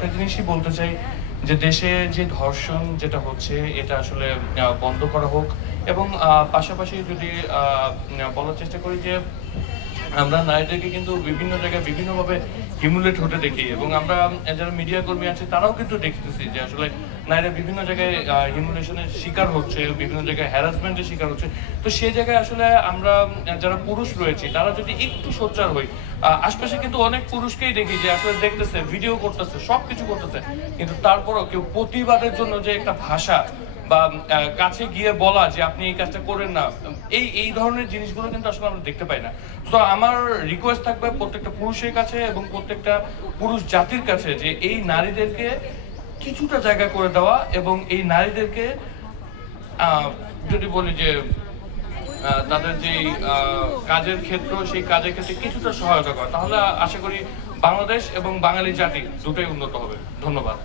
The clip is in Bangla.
একটা জিনিসই বলতে চাই যে দেশে যে ধর্ষণ যেটা হচ্ছে এটা আসলে বন্ধ করা হোক, এবং পাশাপাশি যদি বলার চেষ্টা করি যে আমরা নারীদেরকে কিন্তু বিভিন্ন জায়গায় বিভিন্নভাবে হিমুলেট হতে দেখি, এবং আমরা যারা মিডিয়া কর্মী আছে তারাও কিন্তু দেখতেছি যে আসলে নারীরা বিভিন্ন জায়গায় হিমুলেশনের শিকার হচ্ছে, বিভিন্ন জায়গায় হ্যারাসমেন্টের শিকার হচ্ছে। তো সেই জায়গায় আসলে আমরা যারা পুরুষ রয়েছি তারা যদি একটু সোচ্চার হই, আশপাশে কিন্তু অনেক পুরুষকেই দেখি যে আসলে দেখতেছে, ভিডিও করতেছে, সবকিছু করতেছে, কিন্তু তারপরও কেউ প্রতিবাদের জন্য যে একটা ভাষা বা কাছে গিয়ে বলা যে আপনি এই কাজটা করেন না, এই ধরনের জিনিসগুলো কিন্তু আসলে আমরা দেখতে পাই না। তো আমার রিকোয়েস্ট থাকবে প্রত্যেকটা পুরুষের কাছে এবং প্রত্যেকটা পুরুষ জাতির কাছে যে এই নারীদেরকে কিছুটা জায়গা করে দেওয়া, এবং এই নারীদেরকে যদি বলি যে তাদের যে কাজের ক্ষেত্র, সেই কাজের ক্ষেত্রে কিছুটা সহায়তা করা, তাহলে আশা করি বাংলাদেশ এবং বাঙালি জাতি দুটোই উন্নত হবে। ধন্যবাদ।